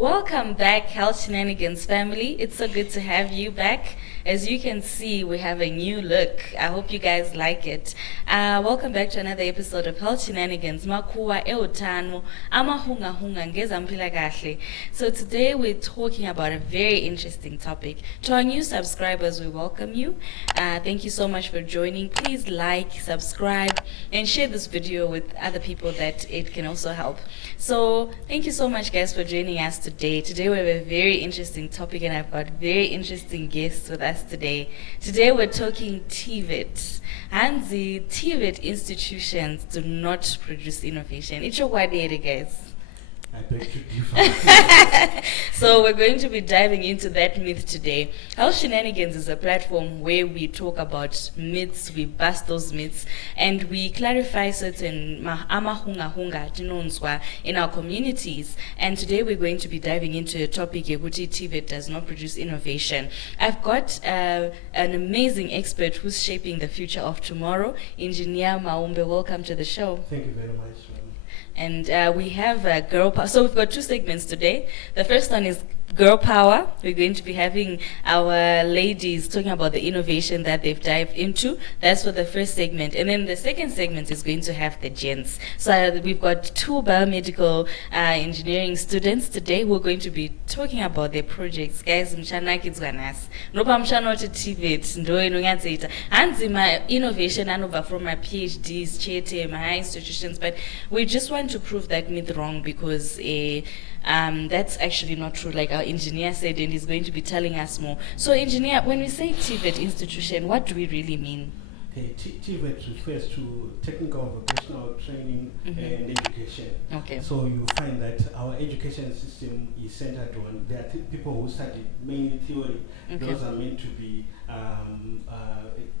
Welcome back, Health Shenanigans family. It's so good to have you back. As you can see, we have a new look. I hope you guys like it. Welcome back to another episode of Health Shenanigans. Makuhwa, eUtano, Amahunga, ngezempilakahle. So today we're talking about a very interesting topic. To our new subscribers, we welcome you. Thank you so much for joining. Please like, subscribe, and share this video with other people that it can also help. So thank you so much, guys, for joining us today. Today we have a very interesting topic, and I've got very interesting guests with us today. Today we're talking TVET. And the TVET institutions do not produce innovation. It's your word, guys. I beg to differ. So we're going to be diving into that myth today. Health Shenanigans is a platform where we talk about myths, we bust those myths, and we clarify certain Amahunga in our communities. And today we're going to be diving into a topic, Eguti TVET does not produce innovation. I've got an amazing expert who's shaping the future of tomorrow, Engineer Maumbe. Welcome to the show. Thank you very much. And we have girl power. So we've got two segments today. The first one is girl power. We're going to be having our ladies talking about the innovation that they've dived into. That's for the first segment. And then the second segment is going to have the gents. So we've got two biomedical engineering students today who are going to be talking about their projects. Guys, mshanakizwanas. Nopa mshanoti TVET, ndo inonyanzeita. Hanzi my innovation anova from my PhDs, chete, my high institutions, but we just want to prove that myth wrong because that's actually not true, like our engineer said, and he's going to be telling us more. So engineer, when we say TVET institution, what do we really mean? Okay, TVET refers to technical vocational training and education. Okay. So you find that our education system is centered on, there are people who study mainly theory. Okay. Those are meant to be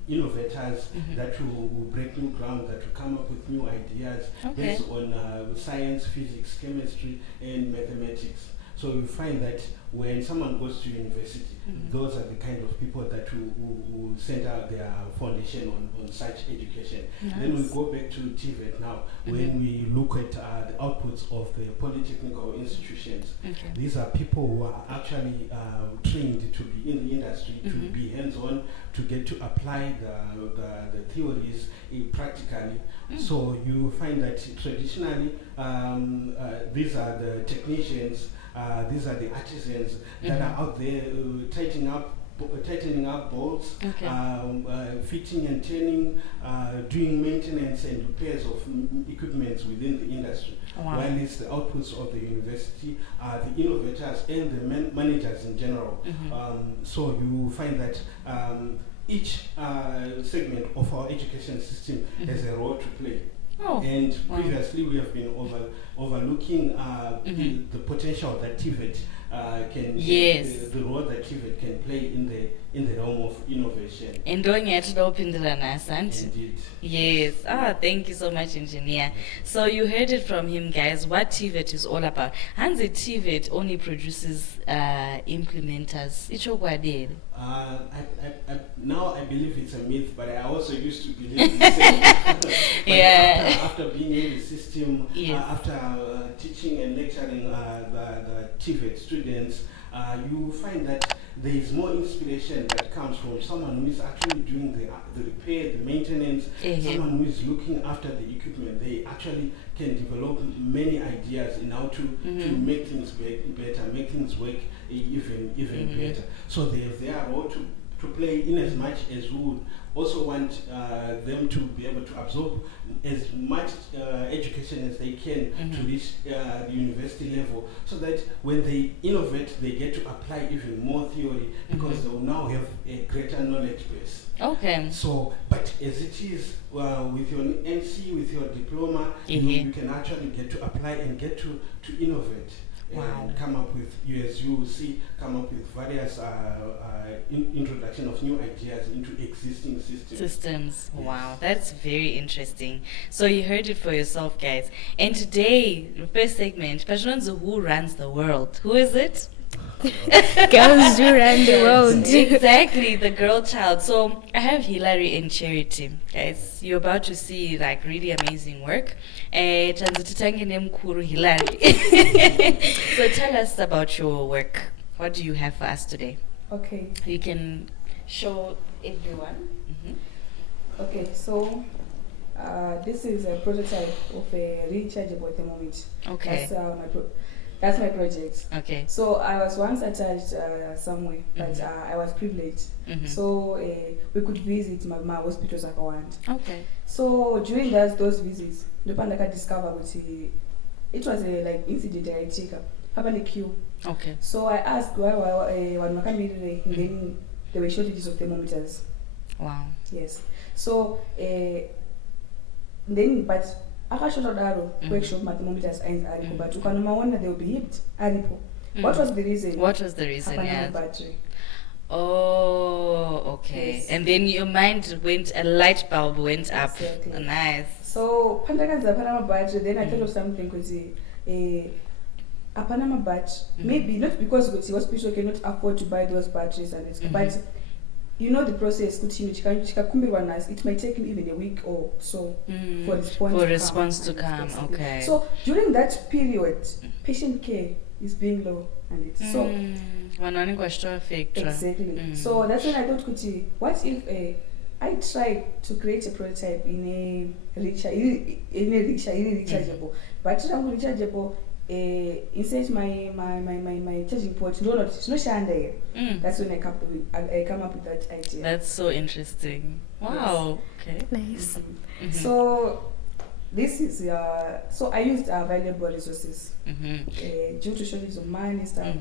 innovators that will break new ground, that will come up with new ideas based on science, physics, chemistry, and mathematics. So you find that when someone goes to university, those are the kind of people that who center their foundation on such education. Nice. Then we go back to TVET now. When we look at the outputs of the polytechnical institutions, these are people who are actually trained to be in the industry, to be hands-on, to get to apply the theories practically. So you find that traditionally these are the technicians, these are the artisans that are out there tightening up bolts, fitting and turning, doing maintenance and repairs of equipment within the industry. Wow. While it's the outputs of the university, the innovators and the managers in general. So you find that each segment of our education system has a role to play. And previously we have been overlooking the potential that TVET can, the role that TVET can play in the realm of innovation. Indeed. Yes. Thank you so much, engineer. So you heard it from him, guys, what TVET is all about. Hansi TVET only produces implementers. Now I believe it's a myth, but I also used to believe the same. After being in the system, after teaching and lecturing the TVET students, you find that there is more inspiration that comes from someone who is actually doing the repair, the maintenance, someone who is looking after the equipment. They actually can develop many ideas in how to make things better, make things work even better. So they have their role to play, in as much as we would also want them to be able to absorb as much education as they can to reach the university level, so that when they innovate, they get to apply even more theory because they will now have a greater knowledge base. Okay. So, but as it is with your NC, with your diploma, you can actually get to apply and get to innovate. And come up with, as you will see, come up with various introduction of new ideas into existing systems. Yes. Wow, that's very interesting. So you heard it for yourself, guys. And today, the first segment, Pashonzo, who runs the world? Who is it? Girls do run the world. Exactly, the girl child. So I have Hilary and Charity. Guys, you're about to see like really amazing work. Hilary. So tell us about your work. What do you have for us today? Okay. You can show everyone. Okay, so this is a prototype of a rechargeable thermometer. Okay. That's my project. Okay. So I was once attached somewhere, but I was privileged. So we could visit my hospitals akawanda. Okay. So during those visits, I discovered it was a like incident yaitika hapa ni queue. Okay. So I asked why and then there were shortages of thermometers. Wow. Yes. So then but akashota daro workshop thermometers aripo, but ukanomaona they will be hipped aripo. What was the reason? Yeah. Battery. Oh, okay. Yes. And then your mind went, a light bulb went up. Exactly. Nice. So pandakanza panama battery, then I thought of something because Apanama battery. Maybe not because the hospital cannot afford to buy those batteries and it's but you know the process it might take even a week or so for response to come. Okay. So during that period, patient care is being low and it's so exactly. So that's when I thought, what if I tried to create a prototype in a rechargeable, battery rechargeable. Insert my charging port. No, it's not shanda. That's when I come up with that idea. That's so interesting. Wow. Yes. Okay. Nice. So this is so I used available resources due to shortage of money and stuff.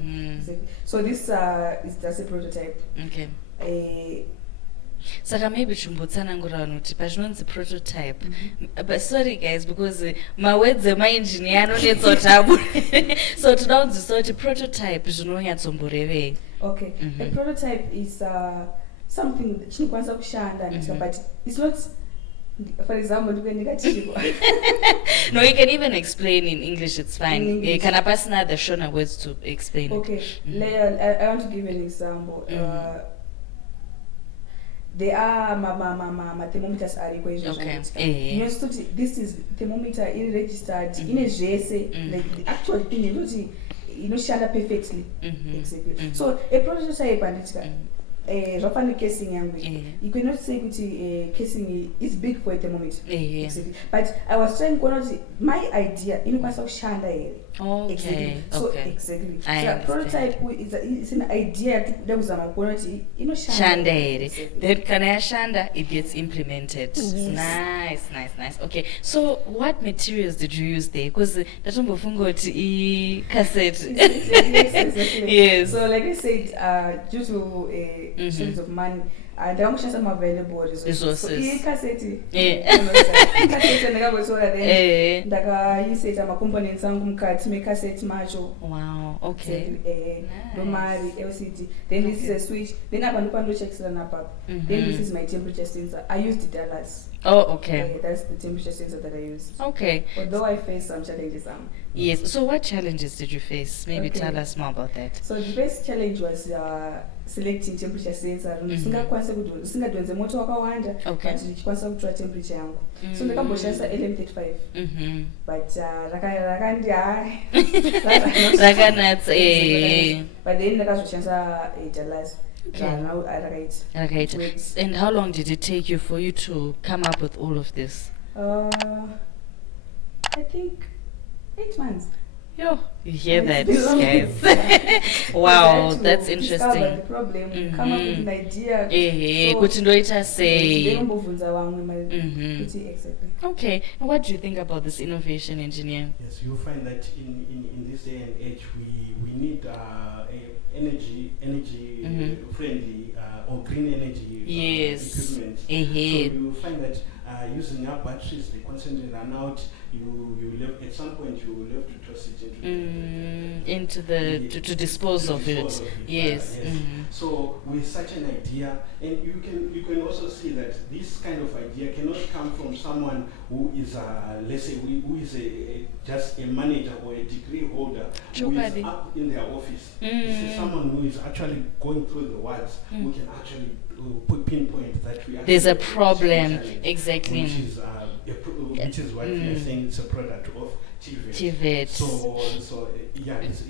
So this is just a prototype. Okay. Saka maybe chimbotsanangura kuti pazvinonzi prototype. But sorry guys, because my words my engineer anonetsa tabu. So tinounzisa kuti prototype zvinonyatsombirevei. Okay. A prototype is something chinokwanisa kushanda but it's not, for example, no, you can even explain in English, it's fine. Can I pass now the Shona words to explain? Okay. I want to give an example. There are my thermometers are equations. Okay. You know, this is thermometer registered in a JSA, like the actual thing, you know, shanda perfectly. Exactly. So a prototype and it's roughly casing you cannot say casing is big for a thermometer. Exactly. But I was trying to my idea in shanda. Okay. Exactly. So exactly. So a prototype is an idea that was quality, you know, shanda. Then can I shanda? It gets implemented. Yes. Nice. Okay. So what materials did you use there? Because that's cassette. Exactly. Yes. So like I said, due to shortage of money, there are some available resources. So cassette. Cassette components cassette macho. Wow. Okay. Domari LCD. Then this is a switch. Then I checks Then this is my temperature sensor. I used the Dallas. Oh, okay. That's the temperature sensor that I used. Okay. Although I faced some challenges. Yes. So what challenges did you face? Maybe tell us more about that. So the first challenge was selecting temperature sensor. Singadonze moto wakawanda. Okay. But ndichikwanisa kutora temperature yangu. So ndakamboshandisa LM35. But but then ndakazoshandisa Dallas. Okay. And how long did it take you for you to come up with all of this? I think 8 months. Yo, you hear that, guys? Wow, that's interesting. The problem, come up with an idea. Exactly. Okay, and what do you think about this innovation, engineer? Yes, you find that in this day and age, we need energy friendly or green energy equipment. So you find that using up batteries, they constantly run out. You will at some point you will have to toss it into to dispose of it. Yes. Yes. So with such an idea, and you can also see that this kind of idea cannot come from someone who is let's say who is just a manager or a degree holder who is up in their office. This is someone who is actually going through the wards who can actually pinpoint that there's a problem, exactly, which is what we are saying. It's a product of TVET. So yeah, it's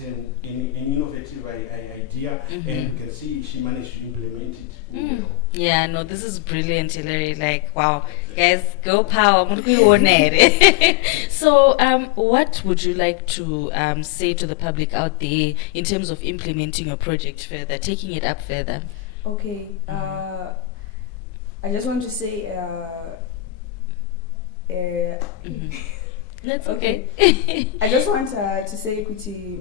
an innovative idea, and you can see she managed to implement it. Yeah, no, this is brilliant, Hilary. Like, wow, guys, go power. So, what would you like to say to the public out there in terms of implementing your project further, taking it up further? Okay, I just want to say. That's okay. I just want to say kuti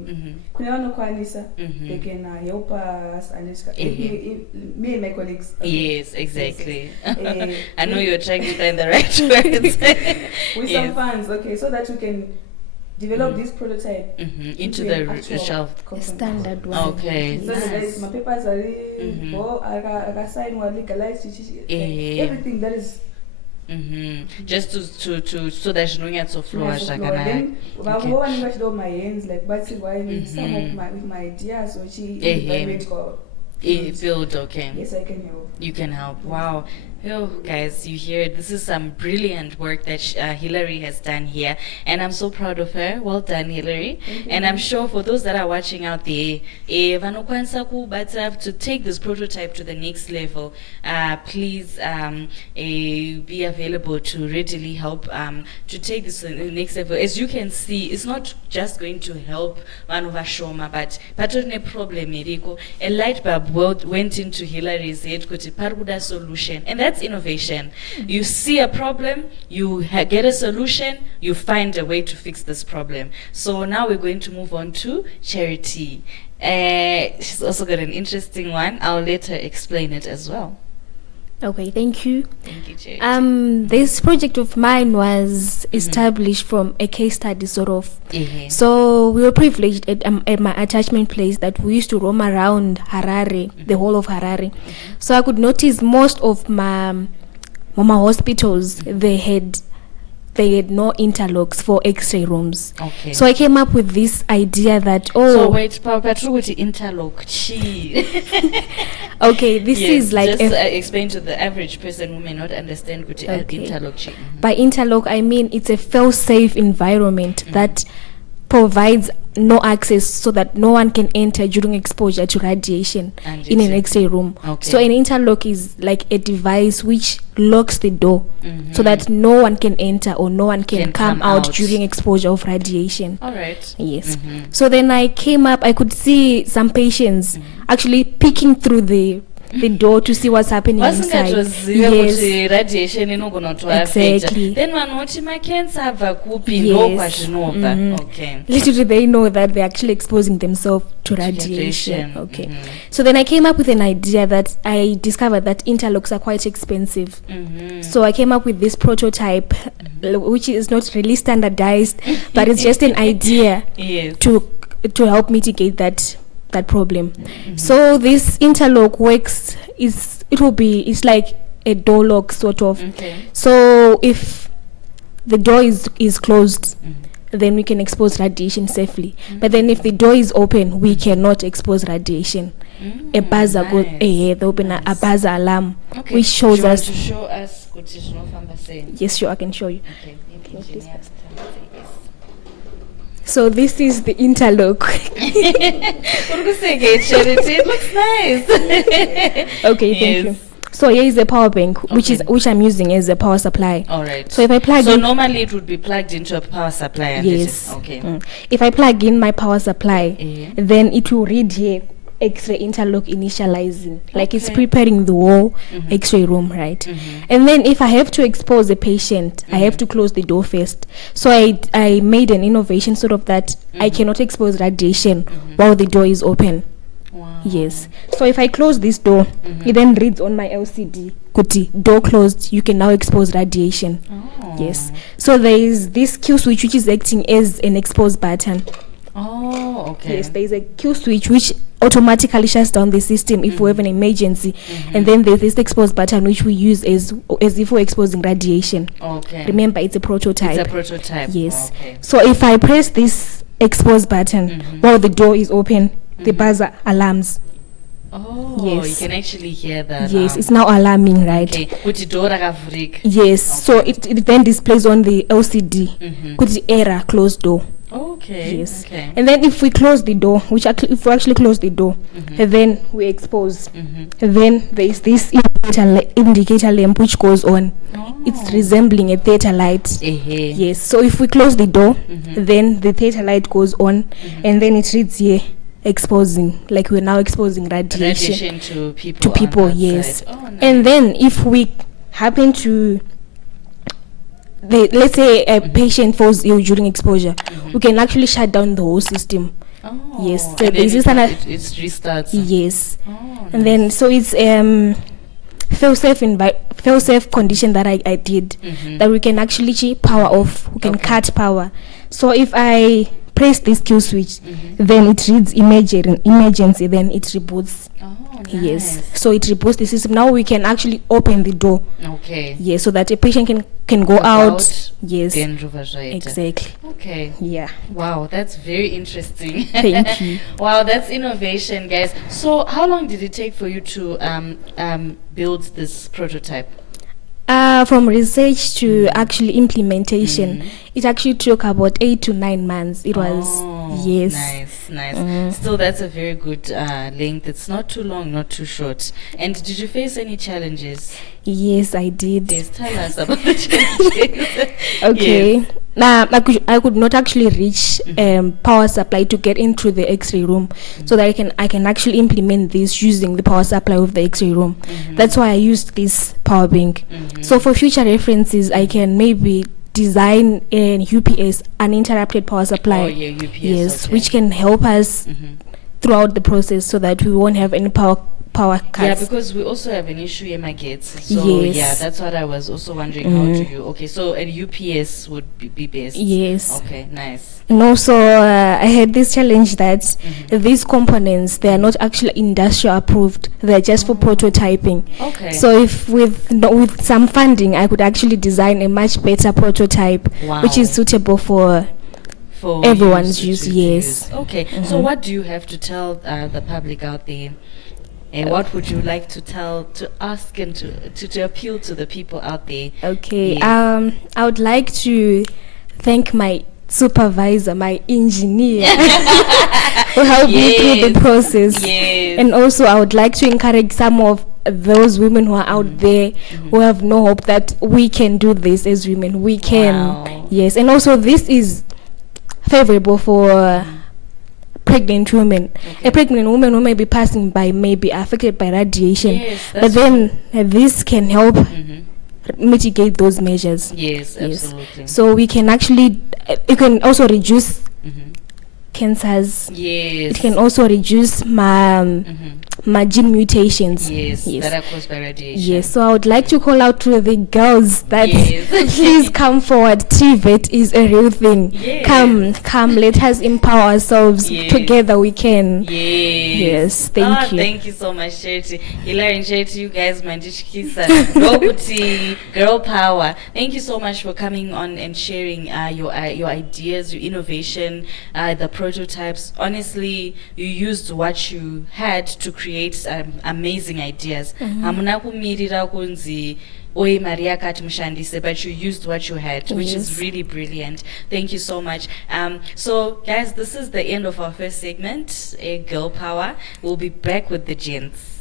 kuna vanokwanisa they can help us and me and my colleagues. Yes, exactly. I know you're trying to find the right words. With some funds, okay, so that we can develop this prototype into the shelf standard one. Okay. So nice. My papers are signed or legalized, everything that is. Just to so that you don't to flow. Then my hands like but why some of my ideas or she biomedical field. Okay. Yes, I can help. You can help. Wow. Oh, guys, you hear it. This is some brilliant work that Hilary has done here, and I'm so proud of her. Well done, Hilary. And I'm sure for those that are watching out there, to take this prototype to the next level, please be available to readily help to take this to the next level. As you can see, it's not just going to help one of our shoma, but a problem. A light bulb went into Hilary's head, a solution, and that's innovation. You see a problem, you get a solution, you find a way to fix this problem. So now we're going to move on to Charity. She's also got an interesting one. I'll let her explain it as well. Okay, thank you. Thank you, Charity. This project of mine was established from a case study, sort of. So we were privileged at my attachment place that we used to roam around Harare, the whole of Harare. So I could notice most of my hospitals, they had no interlocks for X-ray rooms. Okay. So I came up with this idea that So wait, interlock. Okay, this is like just explain to the average person who may not understand interlock. By interlock, I mean it's a fail-safe environment that provides no access so that no one can enter during exposure to radiation in an X-ray room. Okay. So an interlock is like a device which locks the door so that no one can enter or no one can come out during exposure of radiation. All right. Yes. So then I came up, I could see some patients actually peeking through the door to see what's happening inside. Yes. Radiation exactly. Then my cancer have a yes. Okay. Literally they know that they're actually exposing themselves to radiation. Okay. So then I came up with an idea that I discovered that interlocks are quite expensive. So I came up with this prototype which is not really standardized but it's just an idea to help mitigate that problem. So this interlock works it's like a door lock sort of. So if the door is closed, then we can expose radiation safely. But then if the door is open, we cannot expose radiation. A buzzer they open a buzzer alarm which shows us. To show us yes, sure, I can show you. Okay. So this is the interlock. It looks nice. Okay, thank you. So here is the power bank, which I'm using as a power supply. All right. So if I plug in, normally it would be plugged into a power supply. Yes. Okay. If I plug in my power supply, then it will read here X-ray interlock initializing, like it's preparing the whole X-ray room, right? And then if I have to expose a patient, I have to close the door first. So I made an innovation sort of that I cannot expose radiation while the door is open. Wow. Yes. So if I close this door, it then reads on my LCD kuti door closed, you can now expose radiation. Yes. So there is this kill switch which is acting as an expose button. Oh, okay. Yes, there is a kill switch which automatically shuts down the system if we have an emergency, and then there's this expose button which we use as if we're exposing radiation. Okay. Remember, it's a prototype. It's a prototype. Yes. Okay. So if I press this expose button while the door is open, the buzzer alarms. Oh, yes. You can actually hear that. Yes, it's now alarming, right? Okay. Kuti door rakavhurika. Yes. Okay. So it then displays on the LCD. Kuti error, closed door. Okay. Yes. Okay. And then if we close the door, if we actually close the door, and then we expose, and then there is this indicator lamp which goes on. Oh. It's resembling a theater light. Yes. So if we close the door, then the theater light goes on, and then it reads here, exposing, like we're now exposing radiation to people. To people, on that yes. side. Oh, nice. And then if we happen to let's say a patient falls ill during exposure, we can actually shut down the whole system. Oh, Yes. So and then there's this it restarts. yes. Oh, And then so it's fail-safe condition that I did, that we can actually power off, we can cut power. So if I press this kill switch, then it reads emergency, then it reboots. Oh, nice. Yes. So it reboots the system. Now we can actually open the door. Okay. Yes, so that a patient can go out. Yes. Then Exactly. Exactly. Okay. Yeah. Wow, that's very interesting. Thank you. Wow, that's innovation, guys. So, how long did it take for you to build this prototype? From research to actually implementation, it actually took about 8 to 9 months. It was, yes. Nice. Still, that's a very good length. It's not too long, not too short. And did you face any challenges? Yes, I did. Yes, tell us about the challenges. Okay. Yes. I could not actually reach power supply to get into the X-ray room, so that I can actually implement this using the power supply of the X-ray room. That's why I used this power bank. So for future references, I can maybe design an UPS, uninterrupted power supply. Oh, yeah, UPS. Yes, okay. which can help us throughout the process, so that we won't have any power cuts. Yeah, because we also have an issue in my gates. So Yes. yeah, that's what I was also wondering. How do you? Okay, so a UPS would be best. Yes. Okay, nice. And also, I had this challenge that these components, they are not actually industrial approved. They're just for prototyping. Okay. So if with some funding, I could actually design a much better prototype, which is suitable for everyone's use. Yes. Okay. So what do you have to tell the public out there? And what would you like to ask and to appeal to the people out there? Okay. Yes. I would like to thank my supervisor, my engineer, who helped me through the process. Yes. And also, I would like to encourage some of those women who are out there who have no hope that we can do this as women. We can. Wow. Yes. And also, this is favorable for pregnant women. Okay. A pregnant woman who may be passing by may be affected by radiation. Yes, but that's then this can help mitigate those measures. Yes, absolutely. So we can actually, it can also reduce cancers. Yes. It can also reduce my gene mutations. Yes, that are caused by radiation. Yes, so I would like to call out to the girls that Yes. please come forward. TVET is a real thing. Yes. Come, let us empower ourselves. Yes. Together we can. Yes. Thank you. Thank you so much, Charity. Hilary and Charity, you guys, mandishikisa. Robuti, girl power. Thank you so much for coming on and sharing your ideas, your innovation, the prototypes. Honestly, you used what you had to create amazing ideas. Hamuna kumirira kunzi oi mari yakati mushandise, but you used what you had, which is really brilliant. Thank you so much. So guys, this is the end of our first segment, Girl Power. We'll be back with the gents.